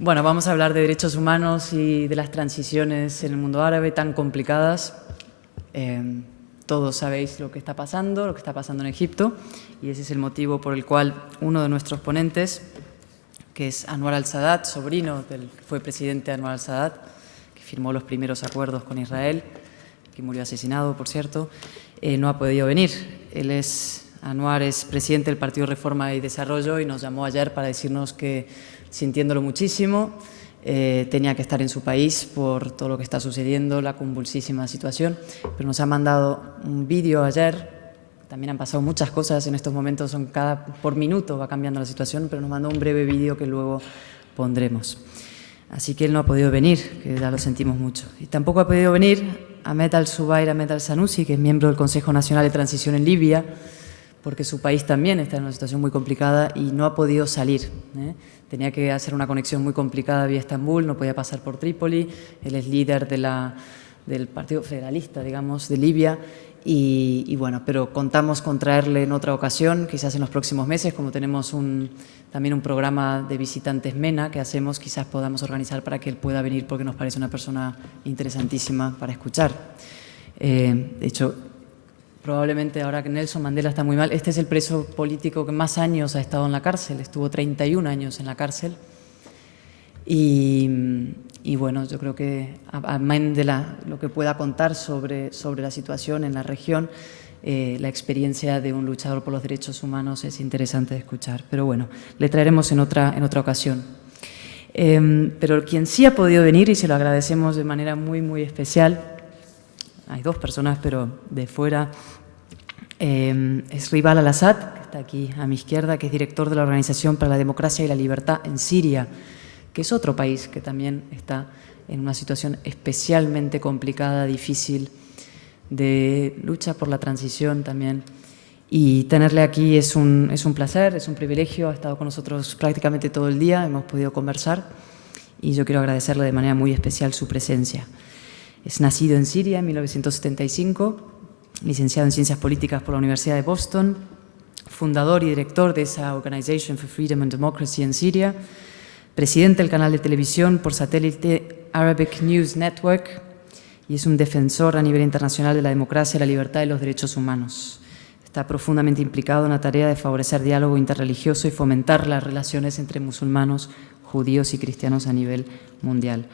Bueno, vamos a hablar de derechos humanos y de las transiciones en el mundo árabe tan complicadas. Todos sabéis lo que está pasando en Egipto, y ese es el motivo por el cual uno de nuestros ponentes, que es Anwar al-Sadat, sobrino del que fue presidente Anwar al-Sadat, que firmó los primeros acuerdos con Israel, que murió asesinado, por cierto, no ha podido venir. Anwar es presidente del Partido Reforma y Desarrollo y nos llamó ayer para decirnos que, sintiéndolo muchísimo, tenía que estar en su país por todo lo que está sucediendo, la convulsísima situación, pero nos ha mandado un vídeo ayer. También han pasado muchas cosas en estos momentos, por minuto va cambiando la situación, pero nos mandó un breve vídeo que luego pondremos. Así que él no ha podido venir, que ya lo sentimos mucho. Y tampoco ha podido venir Ahmed al-Zubair Ahmed al-Sanusi, que es miembro del Consejo Nacional de Transición en Libia, porque su país también está en una situación muy complicada y no ha podido salir. Tenía que hacer una conexión muy complicada vía Estambul, no podía pasar por Trípoli. Él es líder del Partido Federalista, digamos, de Libia. Y bueno, pero contamos con traerle en otra ocasión, quizás en los próximos meses, como tenemos también un programa de visitantes MENA que hacemos, quizás podamos organizar para que él pueda venir, porque nos parece una persona interesantísima para escuchar. De hecho, probablemente ahora que Nelson Mandela está muy mal, este es el preso político que más años ha estado en la cárcel, estuvo 31 años en la cárcel. Y bueno, yo creo que, además de lo que pueda contar sobre la situación en la región, la experiencia de un luchador por los derechos humanos es interesante de escuchar. Pero bueno, le traeremos en otra ocasión. Pero quien sí ha podido venir, y se lo agradecemos de manera muy, muy especial, hay dos personas, pero de fuera, es Rival al-Assad, que está aquí a mi izquierda, que es director de la Organización para la Democracia y la Libertad en Siria, que es otro país que también está en una situación especialmente complicada, difícil, de lucha por la transición también. Y tenerle aquí es un placer, es un privilegio. Ha estado con nosotros prácticamente todo el día, hemos podido conversar y yo quiero agradecerle de manera muy especial su presencia. Es nacido en Siria en 1975, licenciado en Ciencias Políticas por la Universidad de Boston, fundador y director de esa Organization for Freedom and Democracy en Siria, presidente del canal de televisión por satélite Arabic News Network, y es un defensor a nivel internacional de la democracia, la libertad y los derechos humanos. Está profundamente implicado en la tarea de favorecer diálogo interreligioso y fomentar las relaciones entre musulmanes, judíos y cristianos a nivel mundial.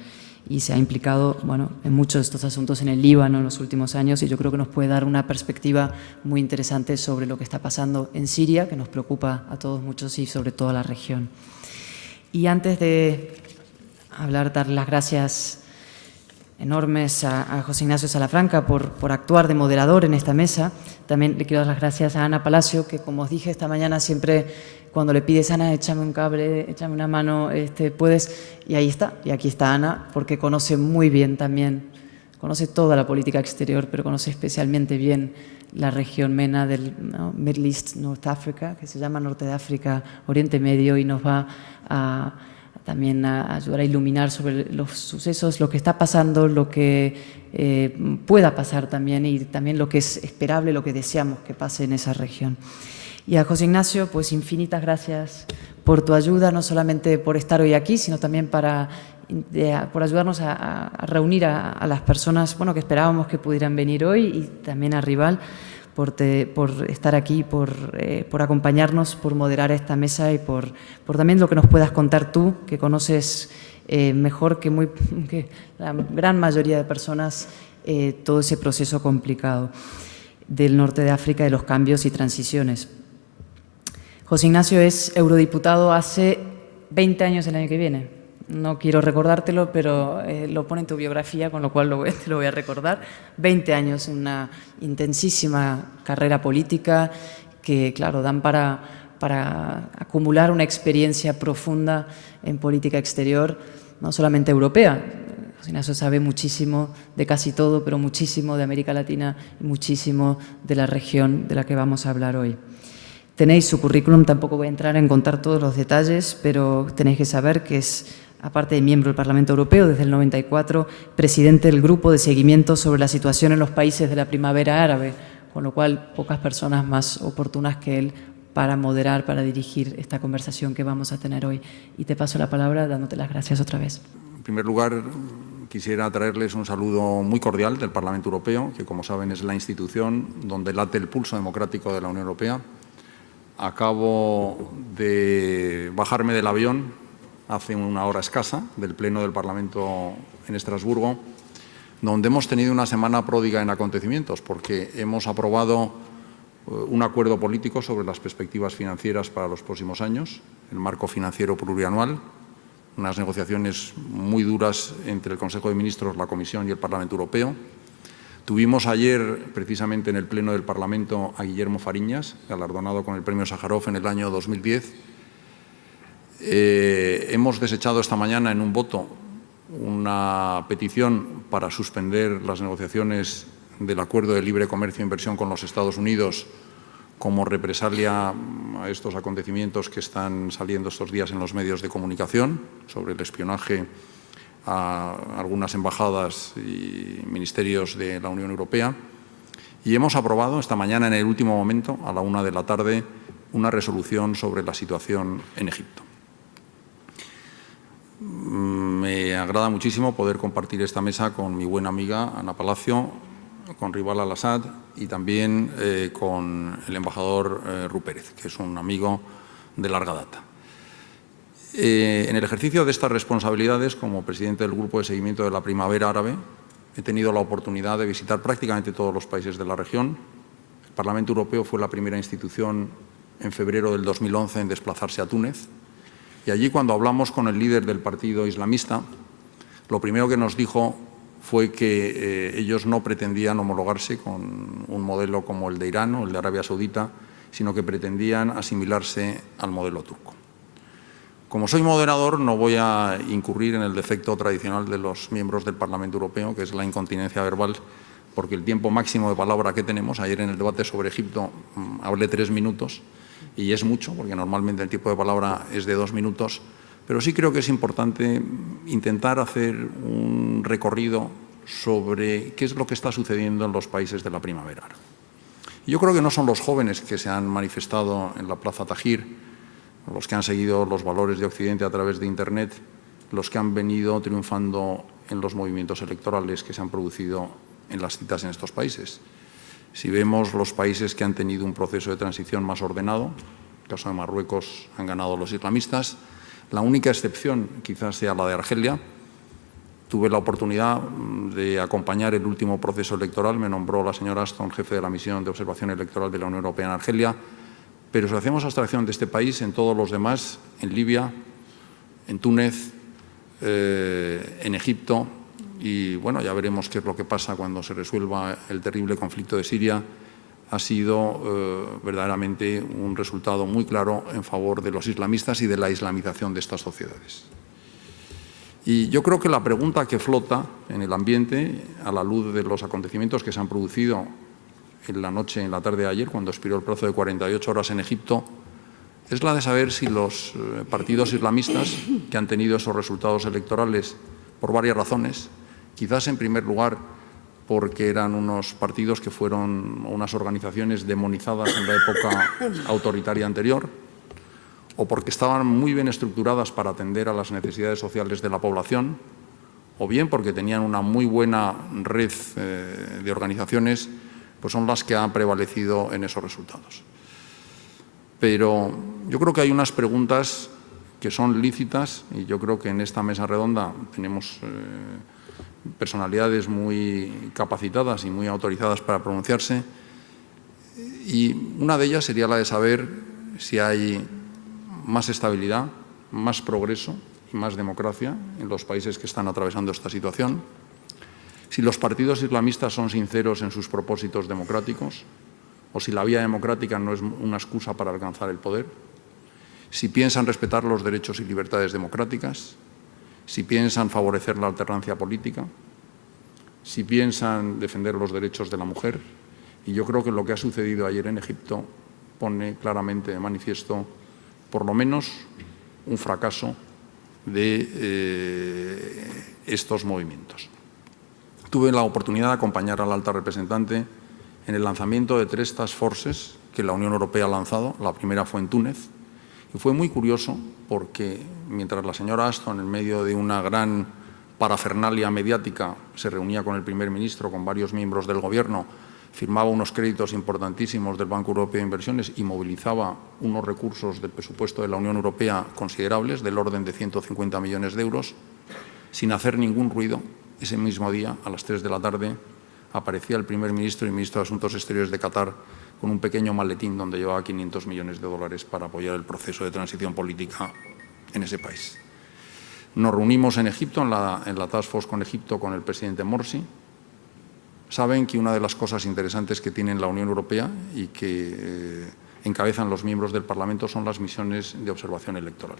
Y se ha implicado, bueno, en muchos de estos asuntos en el Líbano en los últimos años, y yo creo que nos puede dar una perspectiva muy interesante sobre lo que está pasando en Siria, que nos preocupa a todos muchos, y sobre todo a la región. Y antes de dar las gracias enormes a José Ignacio Salafranca por actuar de moderador en esta mesa, también le quiero dar las gracias a Ana Palacio, que, como os dije esta mañana, siempre cuando le pides, Ana, échame un cable, échame una mano, puedes, y ahí está, y aquí está Ana, porque conoce muy bien también, conoce toda la política exterior, pero conoce especialmente bien la región MENA del Middle East, North Africa, que se llama Norte de África, Oriente Medio, y nos va también a ayudar a iluminar sobre los sucesos, lo que está pasando, lo que pueda pasar también, y también lo que es esperable, lo que deseamos que pase en esa región. Y a José Ignacio, pues infinitas gracias por tu ayuda, no solamente por estar hoy aquí, sino también por ayudarnos a reunir a las personas, bueno, que esperábamos que pudieran venir hoy, y también a Rival por estar aquí, por acompañarnos, por moderar esta mesa, y por también lo que nos puedas contar tú, que conoces mejor que la gran mayoría de personas todo ese proceso complicado del norte de África, de los cambios y transiciones. José Ignacio es eurodiputado hace 20 años el año que viene. No quiero recordártelo, pero lo pone en tu biografía, con lo cual te lo voy a recordar. 20 años, una intensísima carrera política que, claro, dan para acumular una experiencia profunda en política exterior, no solamente europea. José Ignacio sabe muchísimo de casi todo, pero muchísimo de América Latina y muchísimo de la región de la que vamos a hablar hoy. Tenéis su currículum, tampoco voy a entrar en contar todos los detalles, pero tenéis que saber que es, aparte de miembro del Parlamento Europeo desde el 94, presidente del Grupo de Seguimiento sobre la Situación en los Países de la Primavera Árabe, con lo cual pocas personas más oportunas que él para moderar, para dirigir esta conversación que vamos a tener hoy. Y te paso la palabra dándote las gracias otra vez. En primer lugar, quisiera traerles un saludo muy cordial del Parlamento Europeo, que, como saben, es la institución donde late el pulso democrático de la Unión Europea. Acabo de bajarme del avión hace una hora escasa del Pleno del Parlamento en Estrasburgo, donde hemos tenido una semana pródiga en acontecimientos, porque hemos aprobado un acuerdo político sobre las perspectivas financieras para los próximos años, el marco financiero plurianual, unas negociaciones muy duras entre el Consejo de Ministros, la Comisión y el Parlamento Europeo. Tuvimos ayer, precisamente en el Pleno del Parlamento, a Guillermo Fariñas, galardonado con el Premio Sájarov en el año 2010. Hemos desechado esta mañana en un voto una petición para suspender las negociaciones del Acuerdo de Libre Comercio e Inversión con los Estados Unidos como represalia a estos acontecimientos que están saliendo estos días en los medios de comunicación sobre el espionaje a algunas embajadas y ministerios de la Unión Europea. Y hemos aprobado esta mañana, en el último momento, a la 1 de la tarde, una resolución sobre la situación en Egipto. Me agrada muchísimo poder compartir esta mesa con mi buena amiga Ana Palacio, con Rival Al-Assad y también con el embajador Ru Pérez, que es un amigo de larga data. En el ejercicio de estas responsabilidades, como presidente del Grupo de Seguimiento de la Primavera Árabe, he tenido la oportunidad de visitar prácticamente todos los países de la región. El Parlamento Europeo fue la primera institución en febrero del 2011 en desplazarse a Túnez. Y allí, cuando hablamos con el líder del partido islamista, lo primero que nos dijo fue que ellos no pretendían homologarse con un modelo como el de Irán o el de Arabia Saudita, sino que pretendían asimilarse al modelo turco. Como soy moderador, no voy a incurrir en el defecto tradicional de los miembros del Parlamento Europeo, que es la incontinencia verbal, porque el tiempo máximo de palabra que tenemos, ayer en el debate sobre Egipto hablé 3 minutos, y es mucho, porque normalmente el tiempo de palabra es de 2 minutos, pero sí creo que es importante intentar hacer un recorrido sobre qué es lo que está sucediendo en los países de la primavera. Yo creo que no son los jóvenes que se han manifestado en la Plaza Tahrir, los que han seguido los valores de Occidente a través de Internet, los que han venido triunfando en los movimientos electorales que se han producido en las citas en estos países. Si vemos los países que han tenido un proceso de transición más ordenado, en el caso de Marruecos han ganado los islamistas, la única excepción quizás sea la de Argelia. Tuve la oportunidad de acompañar el último proceso electoral, me nombró la señora Ashton jefe de la misión de observación electoral de la Unión Europea en Argelia, pero si hacemos abstracción de este país, en todos los demás, en Libia, en Túnez, en Egipto, y bueno, ya veremos qué es lo que pasa cuando se resuelva el terrible conflicto de Siria, ha sido verdaderamente un resultado muy claro en favor de los islamistas y de la islamización de estas sociedades. Y yo creo que la pregunta que flota en el ambiente, a la luz de los acontecimientos que se han producido en la tarde de ayer, cuando expiró el plazo de 48 horas en Egipto, es la de saber si los partidos islamistas que han tenido esos resultados electorales por varias razones, quizás en primer lugar porque eran unos partidos que fueron unas organizaciones demonizadas en la época autoritaria anterior, o porque estaban muy bien estructuradas para atender a las necesidades sociales de la población, o bien porque tenían una muy buena red de organizaciones, pues son las que han prevalecido en esos resultados. Pero yo creo que hay unas preguntas que son lícitas, y yo creo que en esta mesa redonda tenemos personalidades muy capacitadas y muy autorizadas para pronunciarse, y una de ellas sería la de saber si hay más estabilidad, más progreso y más democracia en los países que están atravesando esta situación, si los partidos islamistas son sinceros en sus propósitos democráticos, o si la vía democrática no es una excusa para alcanzar el poder, si piensan respetar los derechos y libertades democráticas, si piensan favorecer la alternancia política, si piensan defender los derechos de la mujer. Y yo creo que lo que ha sucedido ayer en Egipto pone claramente de manifiesto, por lo menos, un fracaso de estos movimientos. Tuve la oportunidad de acompañar a la alta representante en el lanzamiento de 3 task forces que la Unión Europea ha lanzado. La primera fue en Túnez y fue muy curioso porque mientras la señora Ashton, en medio de una gran parafernalia mediática, se reunía con el primer ministro, con varios miembros del Gobierno, firmaba unos créditos importantísimos del Banco Europeo de Inversiones y movilizaba unos recursos del presupuesto de la Unión Europea considerables, del orden de 150 millones de euros, sin hacer ningún ruido. Ese mismo día, a las 3 de la tarde, aparecía el primer ministro y ministro de Asuntos Exteriores de Qatar con un pequeño maletín donde llevaba 500 millones de dólares para apoyar el proceso de transición política en ese país. Nos reunimos en Egipto, en la Task Force con Egipto, con el presidente Morsi. Saben que una de las cosas interesantes que tiene la Unión Europea y que encabezan los miembros del Parlamento son las misiones de observación electoral.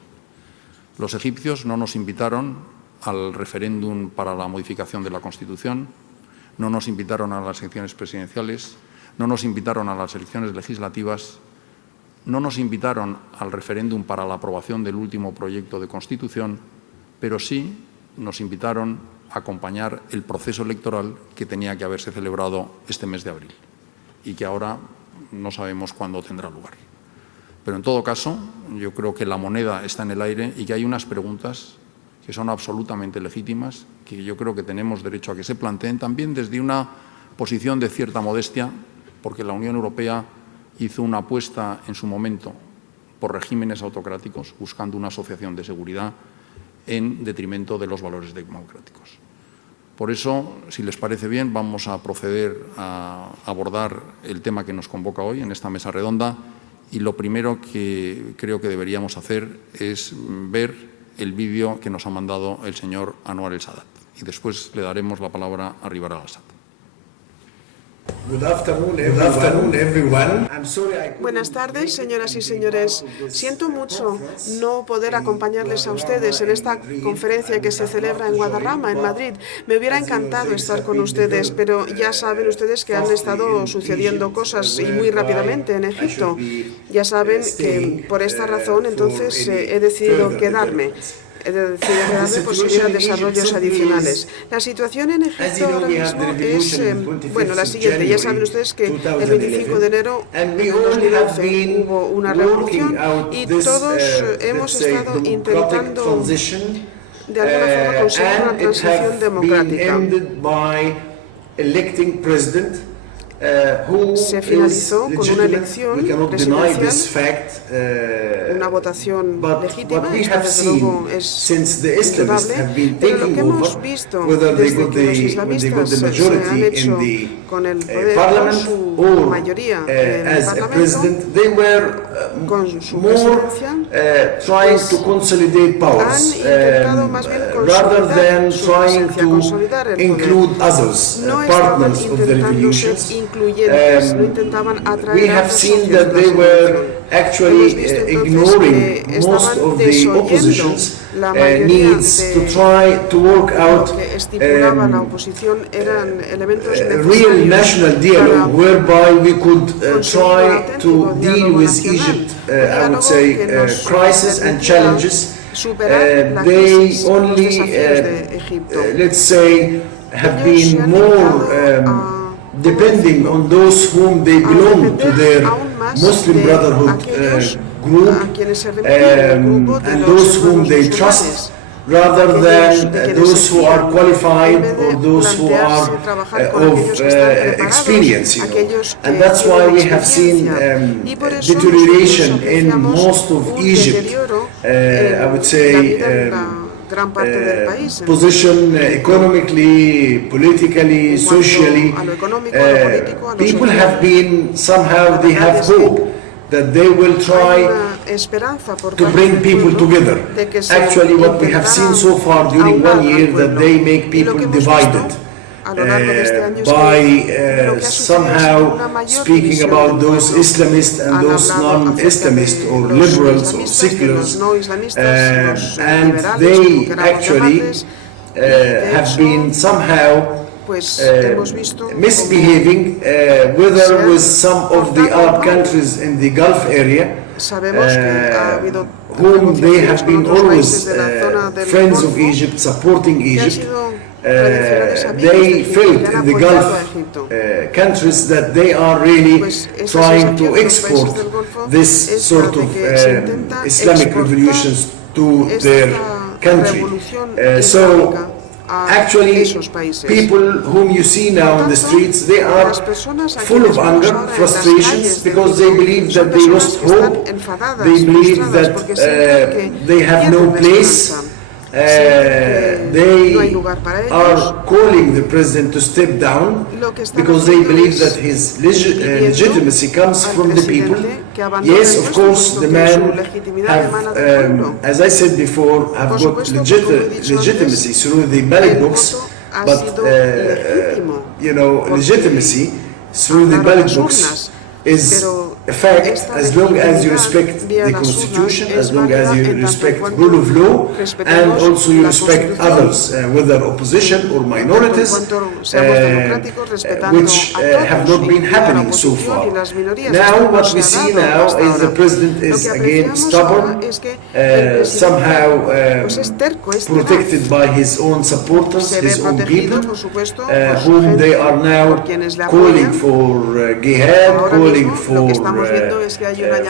Los egipcios no nos invitaron al referéndum para la modificación de la Constitución, no nos invitaron a las elecciones presidenciales, no nos invitaron a las elecciones legislativas, no nos invitaron al referéndum para la aprobación del último proyecto de Constitución, pero sí nos invitaron a acompañar el proceso electoral que tenía que haberse celebrado este mes de abril y que ahora no sabemos cuándo tendrá lugar. Pero en todo caso, yo creo que la moneda está en el aire y que hay unas preguntas que son absolutamente legítimas, que yo creo que tenemos derecho a que se planteen también desde una posición de cierta modestia, porque la Unión Europea hizo una apuesta en su momento por regímenes autocráticos, buscando una asociación de seguridad en detrimento de los valores democráticos. Por eso, si les parece bien, vamos a proceder a abordar el tema que nos convoca hoy en esta mesa redonda y lo primero que creo que deberíamos hacer es ver el vídeo que nos ha mandado el señor Anwar el-Sadat y después le daremos la palabra a Ribar al-Assad. Buenas tardes, señoras y señores. Siento mucho no poder acompañarles a ustedes en esta conferencia que se celebra en Guadarrama, en Madrid. Me hubiera encantado estar con ustedes, pero ya saben ustedes que han estado sucediendo cosas y muy rápidamente en Egipto. Ya saben que por esta razón entonces he decidido quedarme. Por si hubiera desarrollos adicionales. La situación en Egipto ahora mismo es, la siguiente. Ya saben ustedes que el 25 de enero de 2011 hubo una revolución y todos hemos estado intentando de alguna forma conseguir una transición democrática. Se finalizó con una elección presidencial, una votación legítima, esto desde luego es indudable, pero lo que hemos visto desde que los islamistas se han hecho con el poder, con su mayoría en el Parlamento, con su presidencia, han intentado más bien consolidar su presencia, consolidar el poder. No estaban intentando ser incluyentes, no intentaban atraer a otros socios de la solución. Hemos visto entonces que estaban desoyendo la mayoría de lo que estipulaba la oposición eran elementos necesarios para conseguir un auténtico diálogo nacional, un diálogo que nos permitiera superar la crisis, los desafíos de Egipto. Ellos se han dedicado depending on those whom they belong to their Muslim Brotherhood group and those whom they trust, rather than those who are qualified or those who are of experience. And that's why we have seen deterioration in most of Egypt, I would say, position economically, politically, socially. People have been, somehow they have hope that they will try to bring people together. Actually, what we have seen so far during 1 year, that they make people divided. By somehow speaking about those Islamists and those non-Islamists or liberals or seculars, and they actually have been somehow misbehaving, whether with some of the Arab countries in the Gulf area, whom they have been always friends of Egypt, supporting Egypt, they felt in the Gulf countries that they are really trying to export this sort of Islamic revolutions to their country. So actually, people whom you see now in the streets, they are full of anger, frustrations, because they believe that they lost hope, they believe that they have no place. They are calling the president to step down because they believe that his legitimacy comes from the people. Yes, of course, the man have, as I said before, have got legitimacy through the ballot box, but legitimacy through the ballot box is a fact as long as you respect the constitution, as long as you respect rule of law, and also you respect others, whether opposition or minorities, which have not been happening so far. Now what we see now is the president is again stubborn, somehow protected by his own supporters, his own people, whom they are now calling for jihad, calling for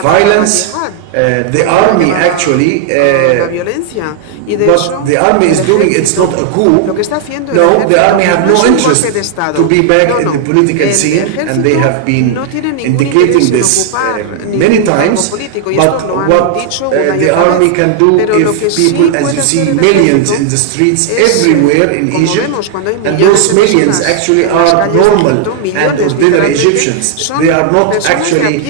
violence. The army actually, but the army is doing, it's not a coup. No, the army have no interest to be back in the political scene, and they have been indicating this many times. But what the army can do, if people, as you see, millions in the streets everywhere in Egypt, and those millions actually are normal and ordinary Egyptians. They are not actually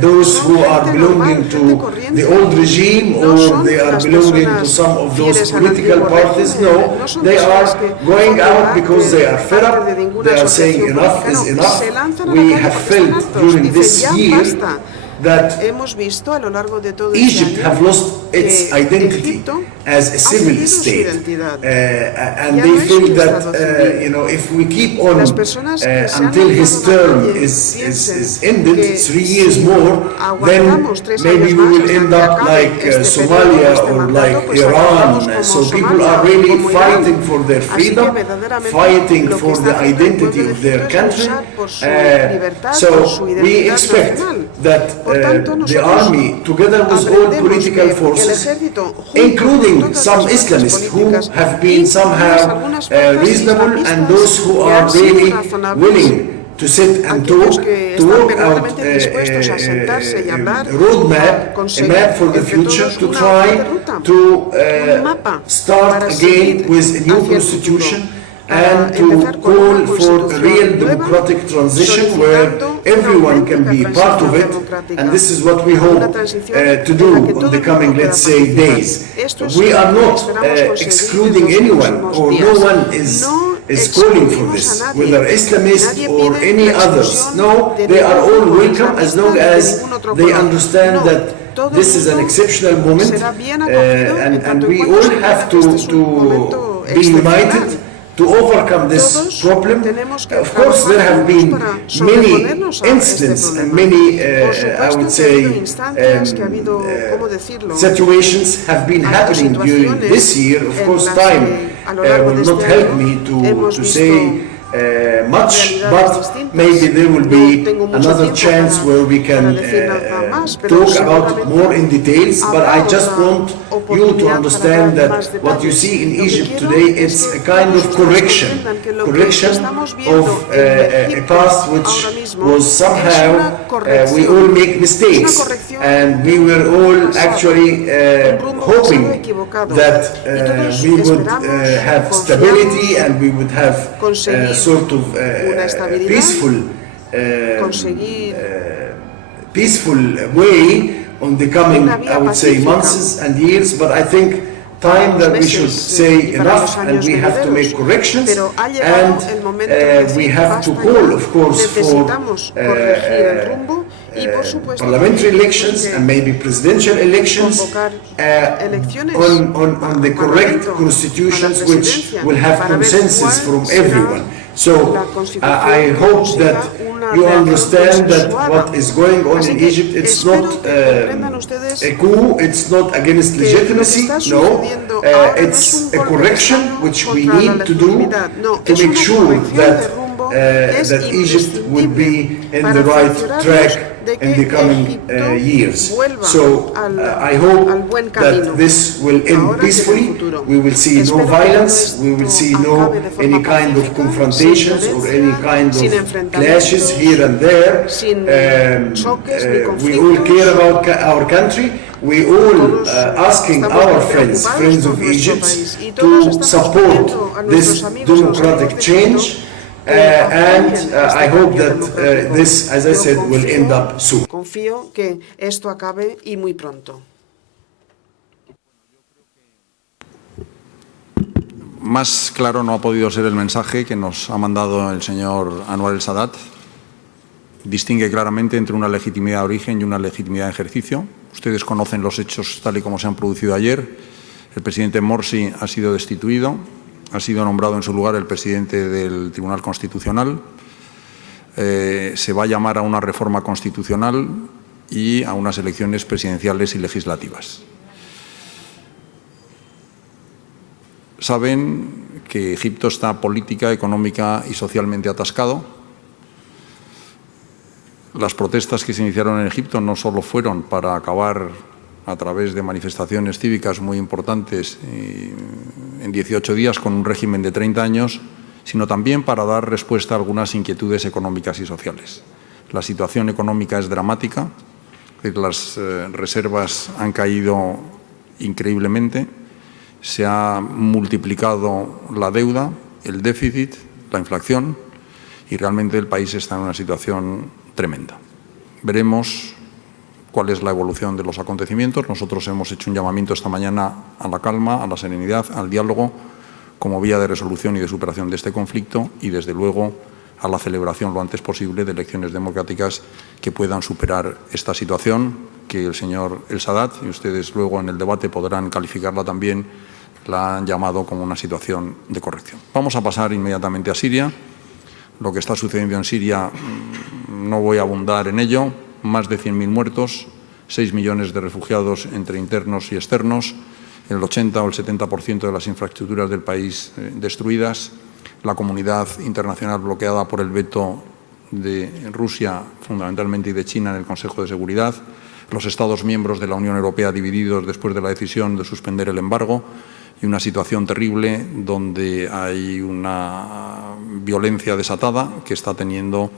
those who are belonging to the old regime, or they are belonging to some of those political parties. No, they are going out because they are fed up. They are saying enough is enough. We have felt during this year that Egypt have lost its identity as a civil state, and they feel that if we keep on until his term is ended, 3 years more, then maybe we will end up like Somalia or like Iran. So people are really fighting for their freedom, fighting for the identity of their country. So we expect that the army, together with all political forces, including some Islamists who have been somehow reasonable, and those who are really willing to sit and talk, to work out a roadmap, a map for the future, to try to start again with a new constitution, and to call for a real democratic transition where everyone can be part of it, and this is what we hope to do in the coming, let's say, days. We are not excluding anyone, or no one is calling for this, whether Islamist or any others. No, they are all welcome as long as they understand that this is an exceptional moment, and we all have to be united to overcome this problem. Of course, there have been many incidents and many, I would say, situations have been happening during this year. Of course, time will not help me to say much, but maybe there will be another chance where we can talk about it more in details. But I just want you to understand that what you see in Egypt today is a kind of correction of a past which was somehow, we all make mistakes, and we were all actually hoping that we would have stability, and we would have sort of peaceful way on the coming, I would say, months and years. But I think time that we should say enough, and we have to make corrections, and we have to call, of course, for parliamentary elections and maybe presidential elections on the correct constitutions which will have consensus from everyone. So I hope that you understand that what is going on in Egypt, it's not a coup, it's not against legitimacy, no, it's a correction which we need to do to make sure that Egypt will be in the right track in the coming years. So I hope that this will end peacefully. We will see no violence, we will see no any kind of confrontations or any kind of clashes here and there. We all care about our country. We all asking our friends of Egypt, to support this democratic change. And I hope that this, as I said, will end up soon. Confío que esto acabe y muy pronto. Más claro no ha podido ser el mensaje que nos ha mandado el señor Anwar el-Sadat. Distingue claramente entre una legitimidad de origen y una legitimidad de ejercicio. Ustedes conocen los hechos tal y como se han producido ayer. El presidente Morsi ha sido destituido. Ha sido nombrado en su lugar el presidente del Tribunal Constitucional. Se va a llamar a una reforma constitucional y a unas elecciones presidenciales y legislativas. Saben que Egipto está política, económica y socialmente atascado. Las protestas que se iniciaron en Egipto no solo fueron para acabar a través de manifestaciones cívicas muy importantes en 18 días con un régimen de 30 años, sino también para dar respuesta a algunas inquietudes económicas y sociales. La situación económica es dramática, las reservas han caído increíblemente, se ha multiplicado la deuda, el déficit, la inflación y realmente el país está en una situación tremenda. Veremos cuál es la evolución de los acontecimientos. Nosotros hemos hecho un llamamiento esta mañana a la calma, a la serenidad, al diálogo como vía de resolución y de superación de este conflicto y, desde luego, a la celebración lo antes posible de elecciones democráticas que puedan superar esta situación que el señor el-Sadat, y ustedes luego en el debate podrán calificarla también, la han llamado como una situación de corrección. Vamos a pasar inmediatamente a Siria. Lo que está sucediendo en Siria no voy a abundar en ello. Más de 100.000 muertos, 6 millones de refugiados entre internos y externos, el 80 o el 70% de las infraestructuras del país destruidas, la comunidad internacional bloqueada por el veto de Rusia, fundamentalmente, y de China en el Consejo de Seguridad, los Estados miembros de la Unión Europea divididos después de la decisión de suspender el embargo y una situación terrible donde hay una violencia desatada que está teniendo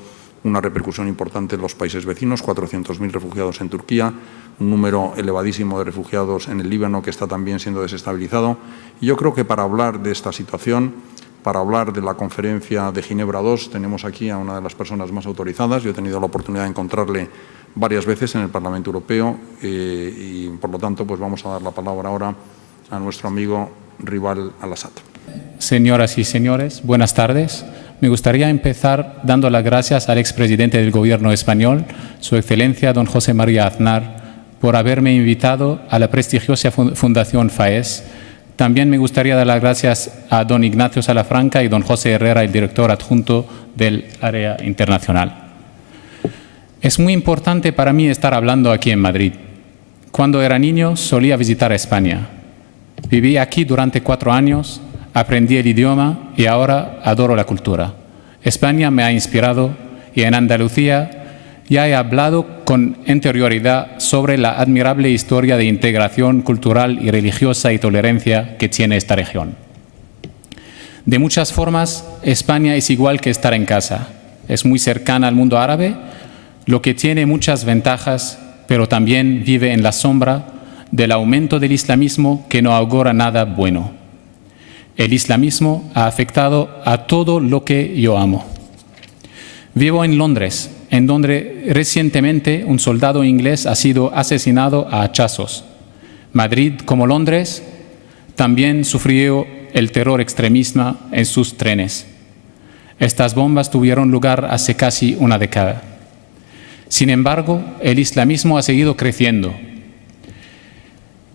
una repercusión importante en los países vecinos, 400.000 refugiados en Turquía, un número elevadísimo de refugiados en el Líbano que está también siendo desestabilizado. Y yo creo que para hablar de esta situación, para hablar de la conferencia de Ginebra II, tenemos aquí a una de las personas más autorizadas. Yo he tenido la oportunidad de encontrarle varias veces en el Parlamento Europeo y, por lo tanto, pues vamos a dar la palabra ahora a nuestro amigo Rival al-Assad. Señoras y señores, buenas tardes. Me gustaría empezar dando las gracias al expresidente del Gobierno español, Su Excelencia don José María Aznar, por haberme invitado a la prestigiosa Fundación FAES. También me gustaría dar las gracias a don Ignacio Salafranca y don José Herrera, el director adjunto del área internacional. Es muy importante para mí estar hablando aquí en Madrid. Cuando era niño solía visitar España. Viví aquí durante 4 años, aprendí el idioma y ahora adoro la cultura. España me ha inspirado y en Andalucía ya he hablado con anterioridad sobre la admirable historia de integración cultural y religiosa y tolerancia que tiene esta región. De muchas formas, España es igual que estar en casa. Es muy cercana al mundo árabe, lo que tiene muchas ventajas, pero también vive en la sombra del aumento del islamismo que no augura nada bueno. El islamismo ha afectado a todo lo que yo amo. Vivo en Londres, en donde recientemente un soldado inglés ha sido asesinado a hachazos. Madrid, como Londres, también sufrió el terror extremista en sus trenes. Estas bombas tuvieron lugar hace casi una década. Sin embargo, el islamismo ha seguido creciendo.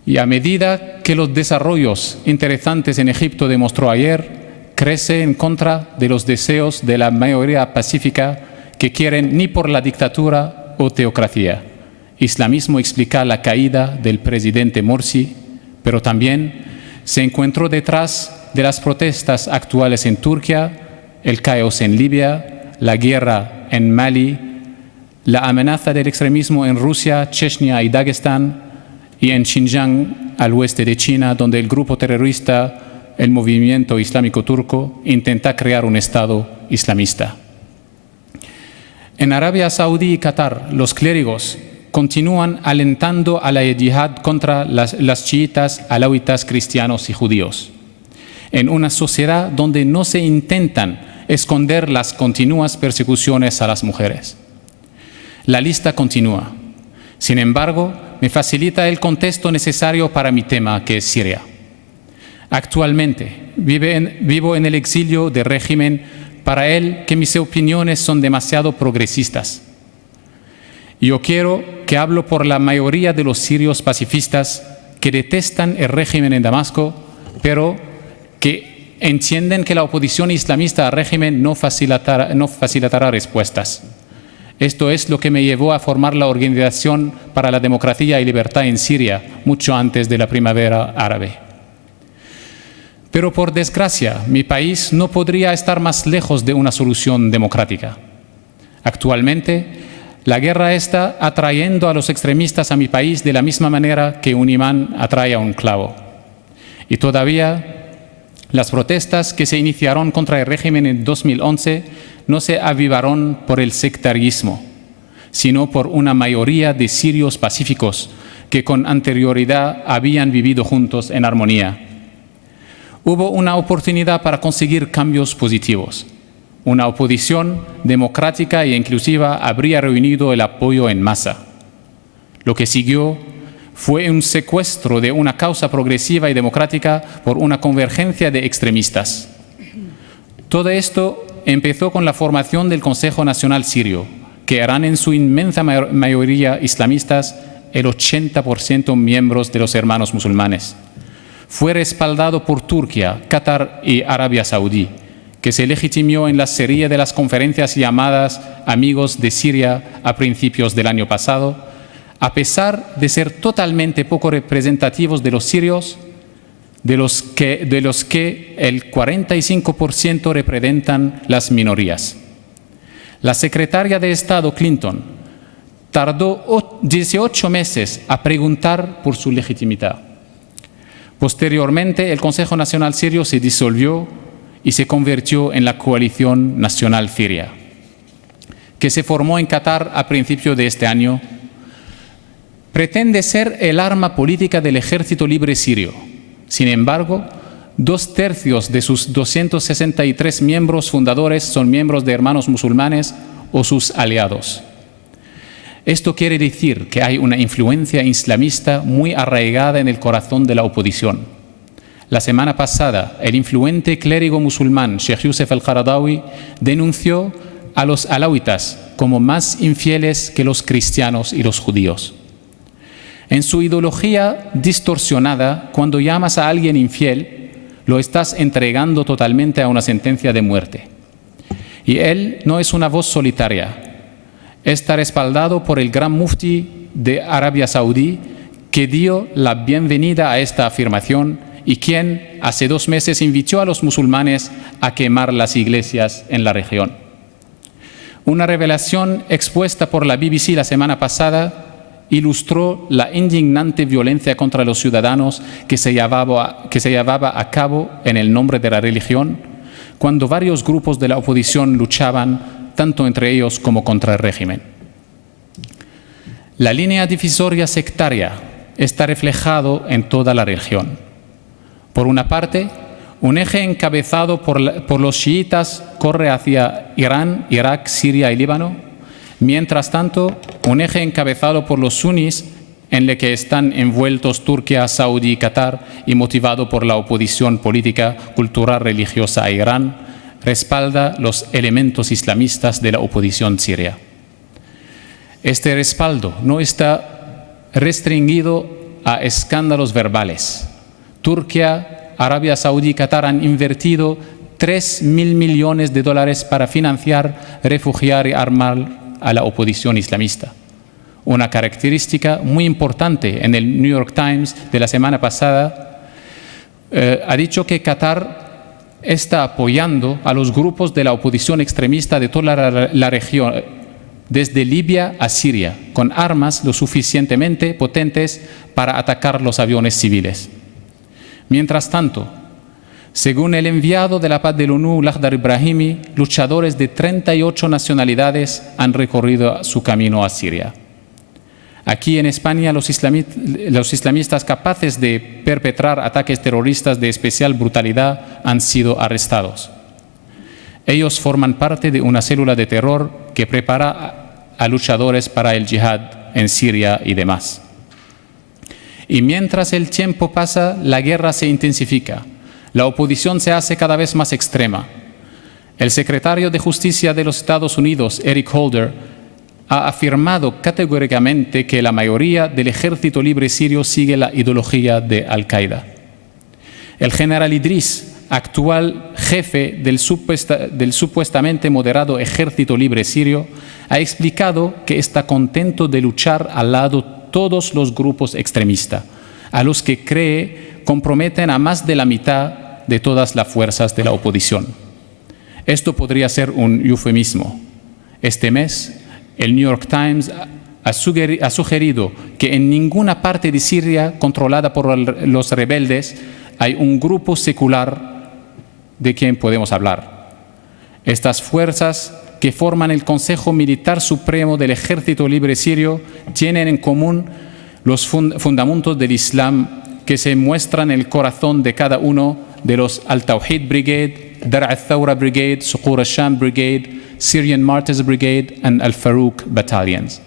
Y a medida que los desarrollos interesantes en Egipto demostró ayer, crece en contra de los deseos de la mayoría pacífica que quieren ni por la dictadura o teocracia. Islamismo explica la caída del presidente Morsi, pero también se encontró detrás de las protestas actuales en Turquía, el caos en Libia, la guerra en Mali, la amenaza del extremismo en Rusia, Chechnya y Dagestán, y en Xinjiang, al oeste de China, donde el grupo terrorista, el Movimiento Islámico Turco, intenta crear un Estado islamista. En Arabia Saudí y Qatar, los clérigos continúan alentando a la yihad contra las chiitas, alawitas, cristianos y judíos. En una sociedad donde no se intentan esconder las continuas persecuciones a las mujeres. La lista continúa. Sin embargo, me facilita el contexto necesario para mi tema, que es Siria. Actualmente vivo en el exilio del régimen para él que mis opiniones son demasiado progresistas. Yo quiero que hablo por la mayoría de los sirios pacifistas que detestan el régimen en Damasco, pero que entienden que la oposición islamista al régimen no facilitará respuestas. Esto es lo que me llevó a formar la Organización para la Democracia y Libertad en Siria, mucho antes de la primavera árabe. Pero por desgracia, mi país no podría estar más lejos de una solución democrática. Actualmente, la guerra está atrayendo a los extremistas a mi país de la misma manera que un imán atrae a un clavo. Y todavía, las protestas que se iniciaron contra el régimen en 2011 no se avivaron por el sectarismo, sino por una mayoría de sirios pacíficos que con anterioridad habían vivido juntos en armonía. Hubo una oportunidad para conseguir cambios positivos. Una oposición democrática e inclusiva habría reunido el apoyo en masa. Lo que siguió fue un secuestro de una causa progresiva y democrática por una convergencia de extremistas. Todo esto empezó con la formación del Consejo Nacional Sirio, que eran en su inmensa mayoría islamistas, el 80% miembros de los hermanos musulmanes. Fue respaldado por Turquía, Qatar y Arabia Saudí, que se legitimó en la serie de las conferencias llamadas Amigos de Siria a principios del año pasado, a pesar de ser totalmente poco representativos de los sirios, de los que el 45% representan las minorías. La secretaria de Estado Clinton tardó 18 meses a preguntar por su legitimidad. Posteriormente, el Consejo Nacional Sirio se disolvió y se convirtió en la Coalición Nacional Siria, que se formó en Qatar a principios de este año. Pretende ser el arma política del Ejército Libre Sirio. Sin embargo, 2/3 de sus 263 miembros fundadores son miembros de hermanos musulmanes o sus aliados. Esto quiere decir que hay una influencia islamista muy arraigada en el corazón de la oposición. La semana pasada, el influente clérigo musulmán Sheikh Youssef al-Qaradawi denunció a los alawitas como más infieles que los cristianos y los judíos. En su ideología distorsionada, cuando llamas a alguien infiel, lo estás entregando totalmente a una sentencia de muerte. Y él no es una voz solitaria. Está respaldado por el gran mufti de Arabia Saudí, que dio la bienvenida a esta afirmación y quien hace 2 meses invitó a los musulmanes a quemar las iglesias en la región. Una revelación expuesta por la BBC la semana pasada ilustró la indignante violencia contra los ciudadanos que se llevaba a cabo en el nombre de la religión, cuando varios grupos de la oposición luchaban tanto entre ellos como contra el régimen. La línea divisoria sectaria está reflejado en toda la región. Por una parte, un eje encabezado por los chiitas corre hacia Irán, Irak, Siria y Líbano. Mientras tanto, un eje encabezado por los sunís, en el que están envueltos Turquía, Saudí y Qatar, y motivado por la oposición política, cultural, religiosa a Irán, respalda los elementos islamistas de la oposición siria. Este respaldo no está restringido a escándalos verbales. Turquía, Arabia Saudí y Qatar han invertido $3.000 millones para financiar, refugiar y armar a la oposición islamista. Una característica muy importante en el New York Times de la semana pasada ha dicho que Qatar está apoyando a los grupos de la oposición extremista de toda la región, desde Libia a Siria, con armas lo suficientemente potentes para atacar los aviones civiles. Mientras tanto, según el enviado de la paz de la ONU, Lakhdar Brahimi, luchadores de 38 nacionalidades han recorrido su camino a Siria. Aquí en España, los islamistas capaces de perpetrar ataques terroristas de especial brutalidad han sido arrestados. Ellos forman parte de una célula de terror que prepara a luchadores para el yihad en Siria y demás. Y mientras el tiempo pasa, la guerra se intensifica. La oposición se hace cada vez más extrema. El secretario de Justicia de los Estados Unidos, Eric Holder, ha afirmado categóricamente que la mayoría del ejército libre sirio sigue la ideología de Al-Qaeda. El general Idris, actual jefe del supuestamente moderado ejército libre sirio, ha explicado que está contento de luchar al lado de todos los grupos extremistas, a los que cree comprometen a más de la mitad de todas las fuerzas de la oposición. Esto podría ser un eufemismo. Este mes, el New York Times ha sugerido que en ninguna parte de Siria controlada por los rebeldes hay un grupo secular de quien podemos hablar. Estas fuerzas que forman el Consejo Militar Supremo del Ejército Libre Sirio tienen en común los fundamentos del Islam que se muestran en el corazón de cada uno de los Al-Tawhid Brigade, Dar' al-Thawra Brigade, Suqur al-Sham Brigade, Syrian Martyrs Brigade y Al-Farouk Battalions.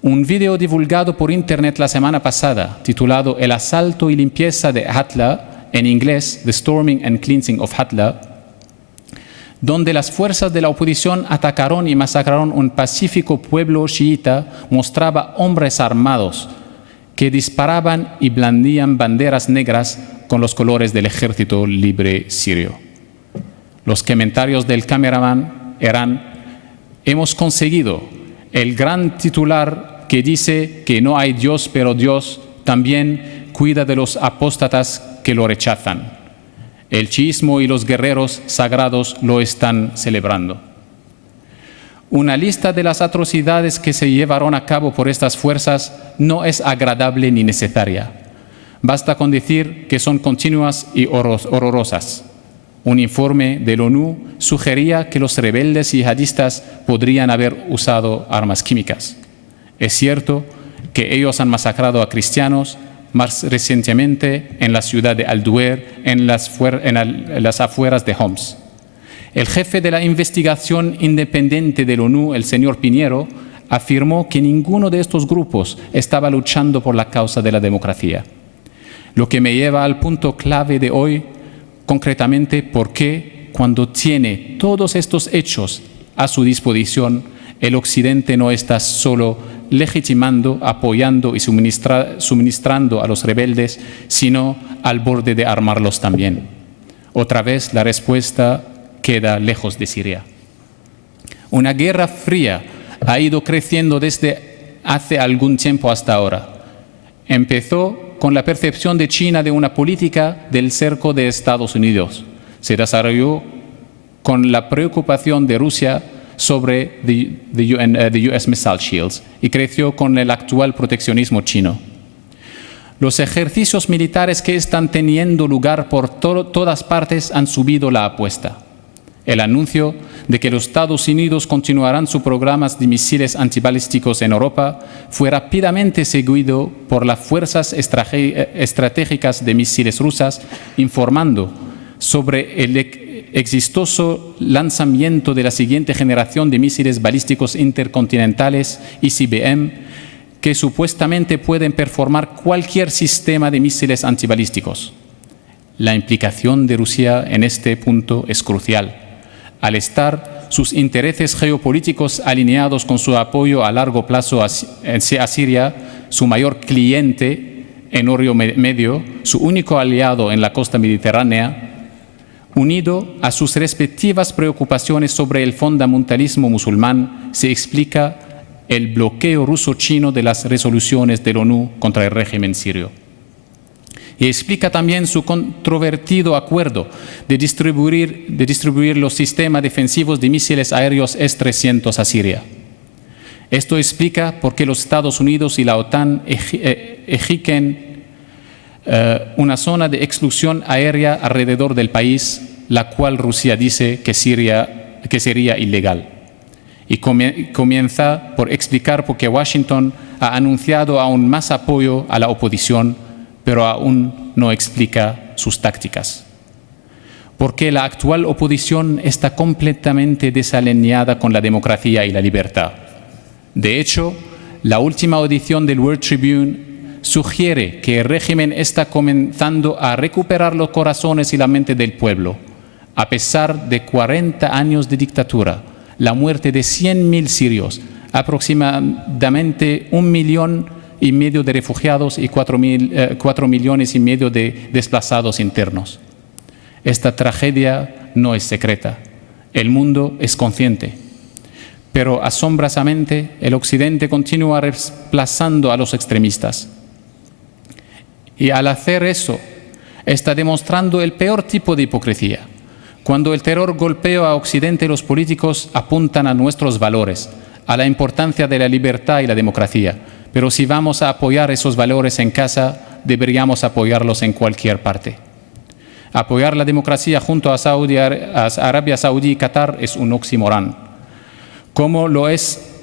Un video divulgado por internet la semana pasada, titulado El asalto y limpieza de Hatla, en inglés The Storming and Cleansing of Hatla, donde las fuerzas de la oposición atacaron y masacraron un pacífico pueblo chiita, mostraba hombres armados que disparaban y blandían banderas negras con los colores del ejército libre sirio. Los comentarios del cameraman eran: hemos conseguido el gran titular que dice que no hay Dios, pero Dios también cuida de los apóstatas que lo rechazan. El chiismo y los guerreros sagrados lo están celebrando. Una lista de las atrocidades que se llevaron a cabo por estas fuerzas no es agradable ni necesaria. Basta con decir que son continuas y horrorosas. Un informe de la ONU sugería que los rebeldes yihadistas podrían haber usado armas químicas. Es cierto que ellos han masacrado a cristianos, más recientemente en la ciudad de Al-Duer, en las afueras de Homs. El jefe de la investigación independiente de la ONU, el señor Piñero, afirmó que ninguno de estos grupos estaba luchando por la causa de la democracia. Lo que me lleva al punto clave de hoy, concretamente, por qué, cuando tiene todos estos hechos a su disposición, el Occidente no está solo legitimando, apoyando y suministrando a los rebeldes, sino al borde de armarlos también. Otra vez la respuesta queda lejos de Siria. Una guerra fría ha ido creciendo desde hace algún tiempo hasta ahora. Empezó con la percepción de China de una política del cerco de Estados Unidos. Se desarrolló con la preocupación de Rusia sobre the US Missile Shields y creció con el actual proteccionismo chino. Los ejercicios militares que están teniendo lugar por todas partes han subido la apuesta. El anuncio de que los Estados Unidos continuarán sus programas de misiles antibalísticos en Europa fue rápidamente seguido por las fuerzas estratégicas de misiles rusas, informando sobre el exitoso lanzamiento de la siguiente generación de misiles balísticos intercontinentales ICBM, que supuestamente pueden performar cualquier sistema de misiles antibalísticos. La implicación de Rusia en este punto es crucial. Al estar sus intereses geopolíticos alineados con su apoyo a largo plazo a Siria, su mayor cliente en Oriente Medio, su único aliado en la costa mediterránea, Unido a sus respectivas preocupaciones sobre el fundamentalismo musulmán, se explica el bloqueo ruso-chino de las resoluciones de la ONU contra el régimen sirio. Y explica también su controvertido acuerdo de distribuir los sistemas defensivos de misiles aéreos S-300 a Siria. Esto explica por qué los Estados Unidos y la OTAN exigen una zona de exclusión aérea alrededor del país, la cual Rusia dice que sería ilegal. Y comienza por explicar por qué Washington ha anunciado aún más apoyo a la oposición, pero aún no explica sus tácticas. Porque la actual oposición está completamente desalineada con la democracia y la libertad. De hecho, la última audición del World Tribune sugiere que el régimen está comenzando a recuperar los corazones y la mente del pueblo, a pesar de 40 años de dictadura, la muerte de 100.000 sirios, aproximadamente 1,5 millones de refugiados y 4 millones y medio de desplazados internos. Esta tragedia no es secreta, el mundo es consciente, pero asombrosamente el Occidente continúa reemplazando a los extremistas. Y al hacer eso, está demostrando el peor tipo de hipocresía. Cuando el terror golpea a Occidente, los políticos apuntan a nuestros valores, a la importancia de la libertad y la democracia. Pero si vamos a apoyar esos valores en casa, deberíamos apoyarlos en cualquier parte. Apoyar la democracia junto a Arabia Saudí y Qatar es un oxímoron, como lo es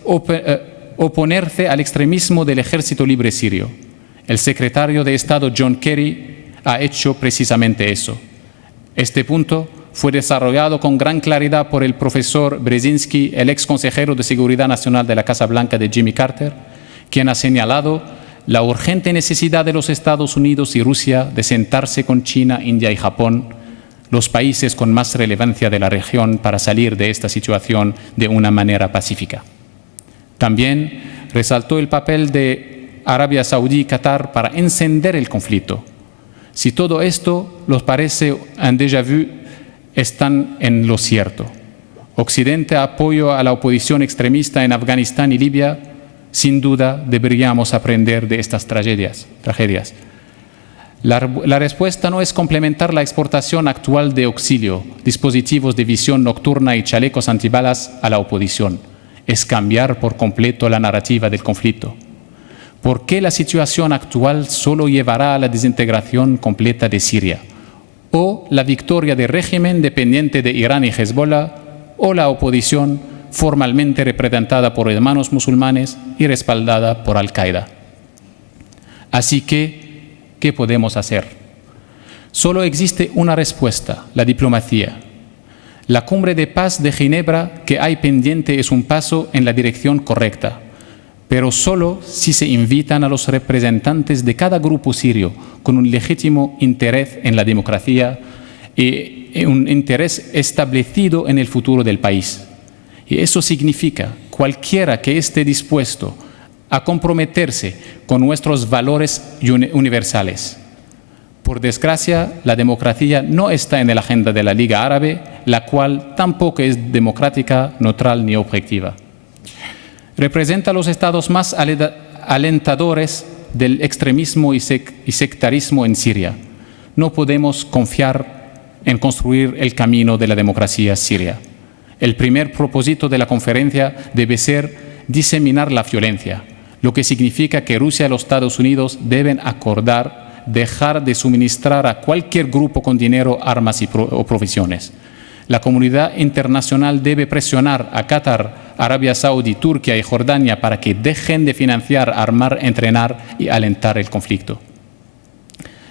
oponerse al extremismo del Ejército Libre Sirio. El secretario de Estado John Kerry ha hecho precisamente eso. Este punto fue desarrollado con gran claridad por el profesor Brzezinski, el ex consejero de Seguridad Nacional de la Casa Blanca de Jimmy Carter, quien ha señalado la urgente necesidad de los Estados Unidos y Rusia de sentarse con China, India y Japón, los países con más relevancia de la región, para salir de esta situación de una manera pacífica. También resaltó el papel de Arabia Saudí y Qatar para encender el conflicto. Si todo esto los parece un déjà vu, están en lo cierto. Occidente apoyo a la oposición extremista en Afganistán y Libia. Sin duda deberíamos aprender de estas tragedias. La respuesta no es complementar la exportación actual de auxilio, dispositivos de visión nocturna y chalecos antibalas a la oposición. Es cambiar por completo la narrativa del conflicto. ¿Por qué la situación actual solo llevará a la desintegración completa de Siria? ¿O la victoria del régimen dependiente de Irán y Hezbollah? ¿O la oposición formalmente representada por hermanos musulmanes y respaldada por Al-Qaeda? Así que, ¿qué podemos hacer? Solo existe una respuesta: la diplomacia. La cumbre de paz de Ginebra que hay pendiente es un paso en la dirección correcta, pero solo si se invitan a los representantes de cada grupo sirio con un legítimo interés en la democracia y un interés establecido en el futuro del país. Y eso significa cualquiera que esté dispuesto a comprometerse con nuestros valores universales. Por desgracia, la democracia no está en la agenda de la Liga Árabe, la cual tampoco es democrática, neutral ni objetiva. Representa a los estados más alentadores del extremismo y sectarismo en Siria. No podemos confiar en construir el camino de la democracia siria. El primer propósito de la conferencia debe ser diseminar la violencia, lo que significa que Rusia y los Estados Unidos deben acordar dejar de suministrar a cualquier grupo con dinero, armas o provisiones. La comunidad internacional debe presionar a Qatar, Arabia Saudí, Turquía y Jordania para que dejen de financiar, armar, entrenar y alentar el conflicto.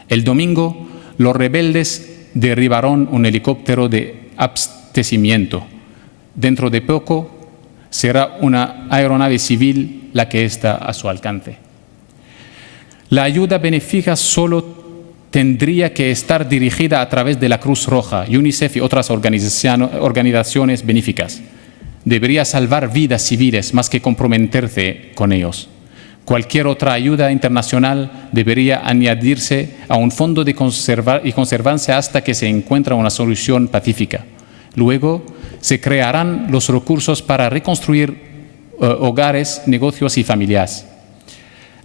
El domingo, los rebeldes derribaron un helicóptero de abastecimiento. Dentro de poco será una aeronave civil la que está a su alcance. La ayuda benéfica solo tendría que estar dirigida a través de la Cruz Roja, UNICEF y otras organizaciones benéficas. Debería salvar vidas civiles más que comprometerse con ellos. Cualquier otra ayuda internacional debería añadirse a un fondo de conservancia hasta que se encuentre una solución pacífica. Luego se crearán los recursos para reconstruir hogares, negocios y familias.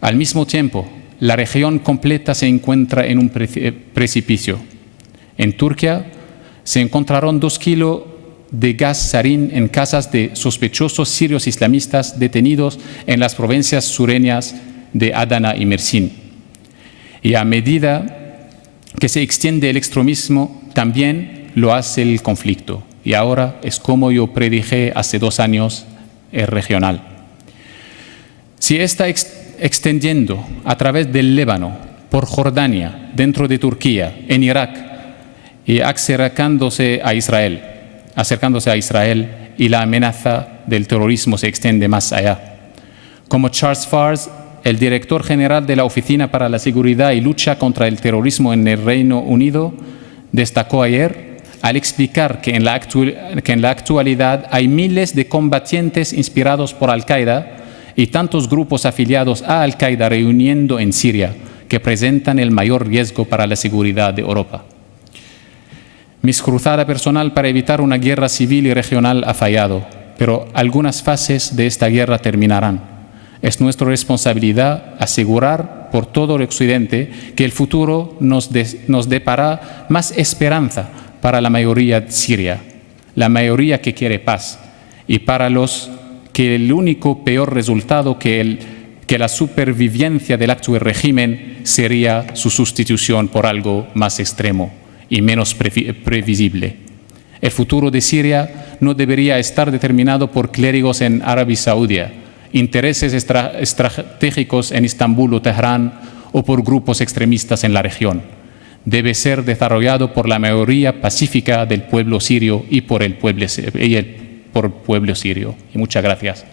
Al mismo tiempo, la región completa se encuentra en un precipicio. En Turquía se encontraron 2 kilos de gas sarín en casas de sospechosos sirios islamistas detenidos en las provincias sureñas de Adana y Mersin. Y a medida que se extiende el extremismo, también lo hace el conflicto. Y ahora es como yo predije hace 2 años, es regional. Si está extendiendo a través del Líbano, por Jordania, dentro de Turquía, en Irak y acercándose a Israel y la amenaza del terrorismo se extiende más allá. Como Charles Fars, el director general de la Oficina para la Seguridad y Lucha contra el Terrorismo en el Reino Unido, destacó ayer al explicar que en la actualidad hay miles de combatientes inspirados por Al-Qaeda y tantos grupos afiliados a Al-Qaeda reuniendo en Siria que presentan el mayor riesgo para la seguridad de Europa. Mi cruzada personal para evitar una guerra civil y regional ha fallado, pero algunas fases de esta guerra terminarán. Es nuestra responsabilidad asegurar por todo el Occidente que el futuro nos depara más esperanza para la mayoría siria, la mayoría que quiere paz, y para los que el único peor resultado que la supervivencia del actual régimen sería su sustitución por algo más extremo y menos previsible. El futuro de Siria no debería estar determinado por clérigos en Arabia Saudí, intereses estratégicos en Estambul o Teherán o por grupos extremistas en la región. Debe ser desarrollado por la mayoría pacífica del pueblo sirio y por el pueblo sirio. Y muchas gracias.